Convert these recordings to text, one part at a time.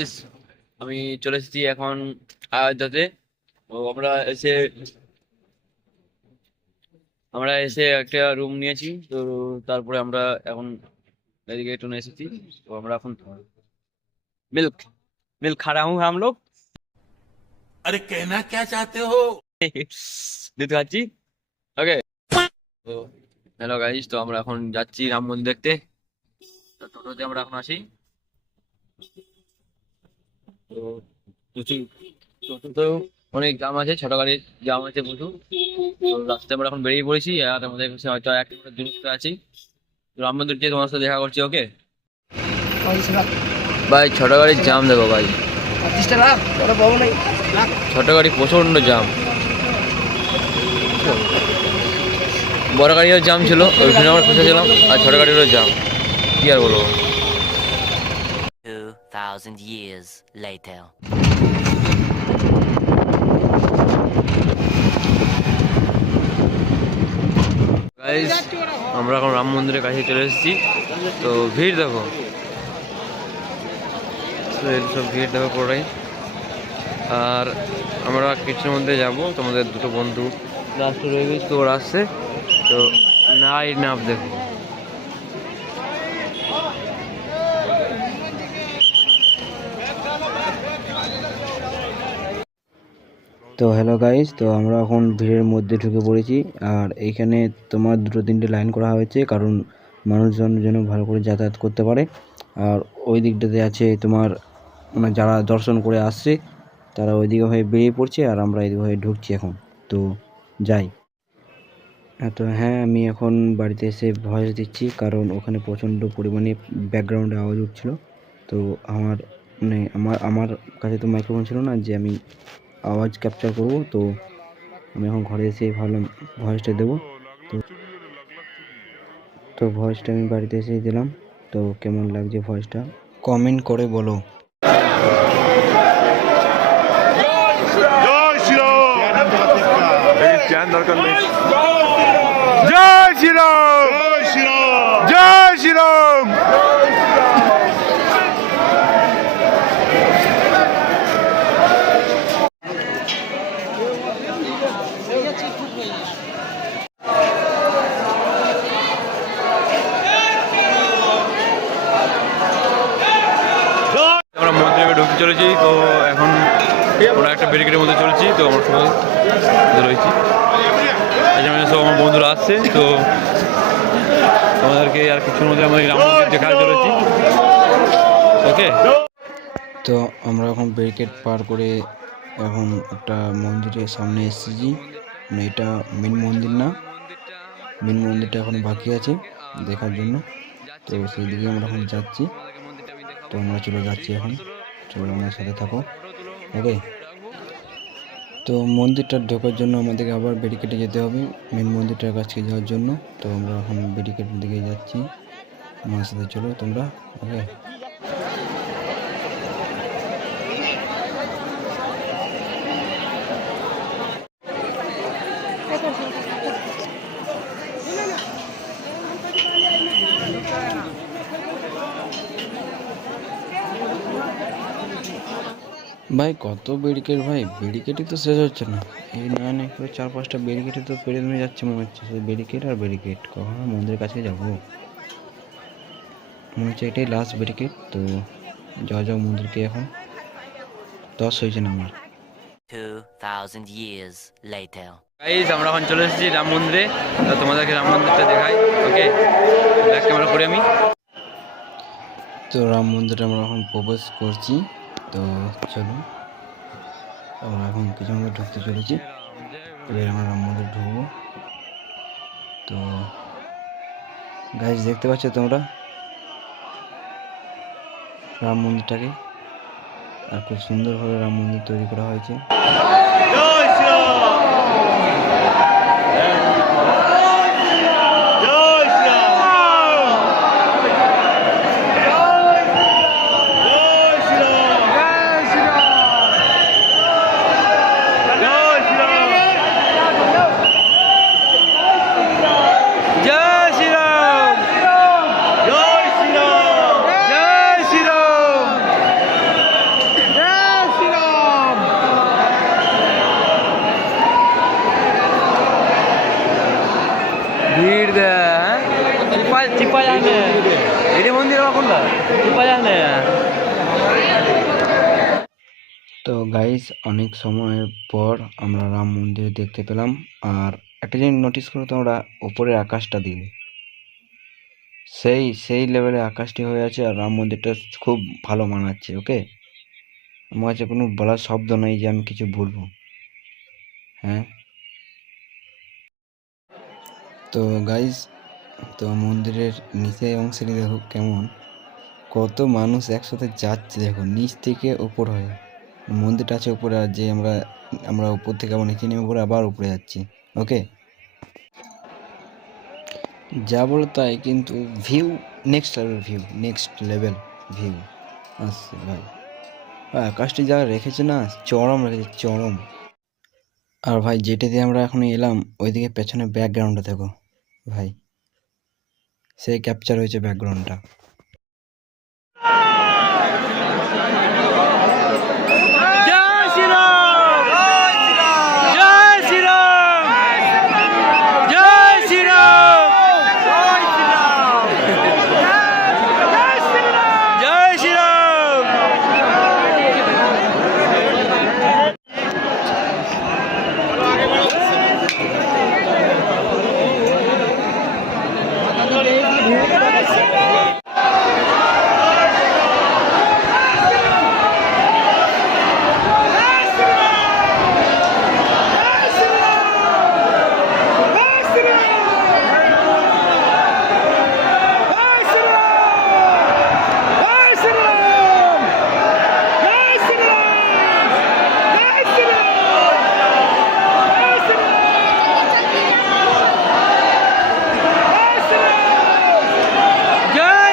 Guys, আমি চলে এসেছি এখন আয়োধ্যাতে। তো আমরা এসে একটা রুম নিয়েছি। তো তারপরে আমরা এখন এদিকে একটু এসেছি। তো আমরা এখন মিল্ক मिल्क खा रहा हूँ हम लोग। अरे कहना क्या चाहते हो। দুধ খাচ্ছি। ওকে। তো হ্যালো গাইস, তো আমরা এখন যাচ্ছি রাম মন্দির দেখতে। তো টোটোতে আমরা এখন আসি। তো প্রচুর টোটোতেও অনেক জাম আছে, ছোট গাড়ির জাম আছে প্রচুর। তো রাস্তায় আমরা এখন বেরিয়ে পড়েছি, আর আমাদের কাছে হয়তো 1 কিলোমিটার দূরত্বে আছি। তো রাম মন্দির গিয়ে তোমার সাথে দেখা করছি। ওকে ভাই, ছোট গাড়ির জাম দেখো ভাই, ছোট গাড়ি প্রচন্ড জাম। বড় গাড়িও জাম ছিল, ওইখানে আমরা ফেসেছিলাম, আর ছোট গাড়িরও জাম। কি আর বলবো। 2000 years later. গাইস, আমরা এখন রাম মন্দিরের কাছে চলে এসেছি। তো ভিড় দেখো, তো এই সব ভিড় দেখো পুরোটাই। আর আমরা কিছুর মধ্যে যাব, তোমাদের দুটো বন্ধু লাস্ট রয়ে গেছে, তো ওরা আসছে। তো নাই নাপ দেখো। তো হ্যালো গাইস, তো আমরা এখন ভিড়ের মধ্যে ঢুকে পড়েছি। আর এইখানে তোমার 2-3টে লাইন করা হয়েছে, কারণ মানুষজন যেন ভালো করে যাতায়াত করতে পারে। আর ওই দিকটাতে আছে তোমার মানে যারা দর্শন করে আসছে তারা ওইদিকে হয়ে বেরিয়ে পড়ছে, আর আমরা এদিকে হয়ে ঢুকছি এখন। তো যাই। তো হ্যাঁ, আমি এখন বাড়িতে এসে ভয়েস দিচ্ছি, কারণ ওখানে প্রচণ্ড পরিমাণে ব্যাকগ্রাউন্ডে আওয়াজ উঠছিল। তো আমার মানে আমার কাছে তো মাইক্রোফোন ছিল না যে আমি আওয়াজ ক্যাপচার করব। তো আমি এখন ঘরে এসে ভাবলাম ভয়েসটা দেবো। তো তো ভয়েসটা আমি বাড়িতে এসেই দিলাম। তো কেমন লাগছে ভয়েসটা কমেন্ট করে বলো। জয় শ্রীরাম। দরকার নেই। জয় শ্রীরাম। জয় শ্রীরাম। জয় শ্রীরাম। আমরা মন্দিরে ঢুকতে চলেছি। তো এখন আমরা একটা ব্যারিকেডের মধ্যে চলেছি। তো আমরা সবাই রয়েছি, সব আমার বন্ধুরা আসছে। তো আমাদেরকে আর কিছুর মধ্যে আমরা রাম মন্দির দেখাতে চলেছি। ওকে। তো আমরা এখন ব্যারিকেড পার করে এখন একটা মন্দিরের সামনে এসেছি। মানে এটা মেন মন্দির না, মেন মন্দিরটা এখন বাকি আছে দেখার জন্য। তো সেই দিকে আমরা এখন যাচ্ছি। তো আমরা চলে যাচ্ছি এখন, চলো আমার সাথে থাকো। ওকে। তো মন্দিরটা ঢোকার জন্য আমাদেরকে আবার ব্যারিকেডে যেতে হবে মেন মন্দিরটার কাছে যাওয়ার জন্য। তো আমরা এখন ব্যারিকেডের দিকে যাচ্ছি, আমার সাথে চলো তোমরা। ওকে। ভাই কত ব্যারিকেড ভাই, ব্যারিকেডই তো শেষ হচ্ছে না। এই নয় নয় করে 4-5টা ব্যারিকেডে তো পেরে নিয়ে যাচ্ছে মনে হচ্ছে, সেই ব্যারিকেড আর ব্যারিকেড। কখনো মন্দিরের কাছে যাবো মনে হচ্ছে এটাই লাস্ট ব্যারিকেড। তো যাওয়া যাও মন্দিরকে, এখন 10 হয়েছে না আমার। 2000 years later. গাইস, আমরা এখন চলে এসেছি রাম মন্দিরে। তো তোমাদেরকে রাম মন্দিরটা দেখাই। ওকে, ব্যাক ক্যামেরা করে আমি। তো রাম মন্দিরে আমরা এখন প্রবেশ করছি। তো চলো, আমরা এখন কিছু মধ্যে ঢুকতে চলেছি। এবার আমরা রাম মন্দির ঢুকবো। তো গাইস দেখতে পাচ্ছ তোমরা রাম মন্দিরটাকে, আর খুব সুন্দরভাবে রাম মন্দির তৈরি করা হয়েছে। জয় শ্রীরাম। জয় শ্রীরাম। জয় শ্রীরাম। জয় শ্রীরাম। জয় শ্রীরাম। জয় শ্রীরাম। জয় শ্রীরাম। তো গাইস অনেক সময়ের পর আমরা রাম মন্দির দেখতে পেলাম। আর একটা জিনিস নোটিস করো তোমরা, উপরের আকাশটা দিকে সেই সেই লেভেলে আকাশটি হয়ে আছে, আর রাম মন্দিরটা খুব ভালো মানাচ্ছে। ওকে, আমার কাছে কোনো বলার শব্দ নেই যে আমি কিছু বলবো। হ্যাঁ, তো গাইস, তো মন্দিরের নিচের অংশটি দেখো কেমন, কত মানুষ একসাথে যাচ্ছে দেখো, নিচ থেকে উপর হয়ে। মন্দিরটা আছে উপরে, আর যে আমরা আমরা উপর থেকে আবার নিচে নেমে পড়ে আবার উপরে যাচ্ছি। ওকে, যা বলো তাই, কিন্তু ভিউ নেক্সট লেভেল ভিউ আসছে ভাই। আর আকাশটি যা রেখেছে না, চরম রেখেছে, চরম। আর ভাই যেটা দিয়ে আমরা এখন এলাম, ওইদিকে পেছনে ব্যাকগ্রাউন্ডটা দেখো ভাই, সেই ক্যাপচার হয়েছে ব্যাকগ্রাউন্ডটা। জয় শ্রীরাম, জয় শ্রীরাম, জয় শ্রীরাম, জয় শ্রীরাম। জয় শ্রীরাম, জয় শ্রীরাম, জয় শ্রীরাম। জয়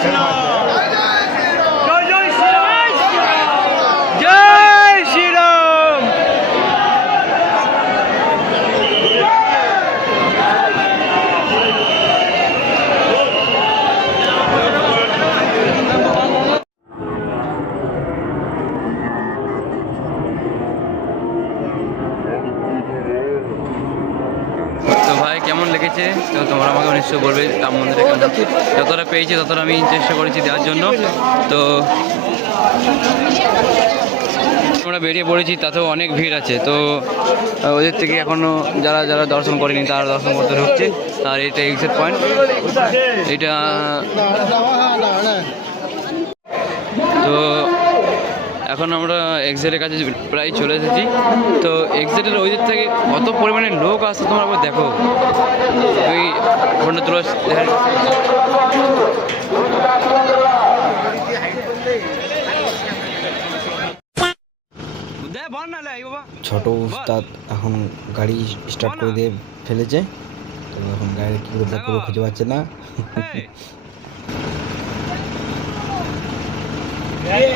শ্রীরাম, জয় জয় শ্রীরাম, জয় শ্রীরাম। তো ভাই কেমন লেগেছে, তো তোমরা আমাকে নিশ্চয়ই বলবে রাম মন্দিরে কেমন। যতটা পেয়েছি ততটা আমি চেষ্টা করেছি দেওয়ার জন্য। তো আমরা বেরিয়ে পড়েছি, তাতেও অনেক ভিড় আছে। তো ওদের থেকে এখনও যারা যারা দর্শন করেনি তারা দর্শন করতে ঢুকছে। আর এটা এক্সিট পয়েন্ট, এটা তো এখন আমরা এক্সিটের কাছে প্রায় চলে এসেছি। তো এক্সিটের ওই দিক থেকে কত পরিমাণে লোক আসছে তোমরা একবার দেখো। ওই ফোনটা তুলে বল না লাই বাবা ছোট উস্তাদ এখন গাড়ি স্টার্ট করে দিয়ে ফেলেছে, তো এখন গাড়ি কি করে পুরো খুঁজে পাচ্ছে না। এই